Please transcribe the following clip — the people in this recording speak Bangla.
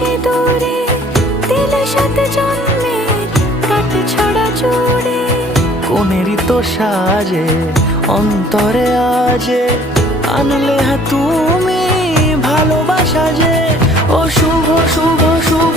সিঁদুরে দিলে সাথে জন্মের কাট ছড়া জুড়ে। কোনেরই তো সাজে অন্তরে আজে আনলে তুমি ভালোবাসা যে। ও শুভ শুভ শুভ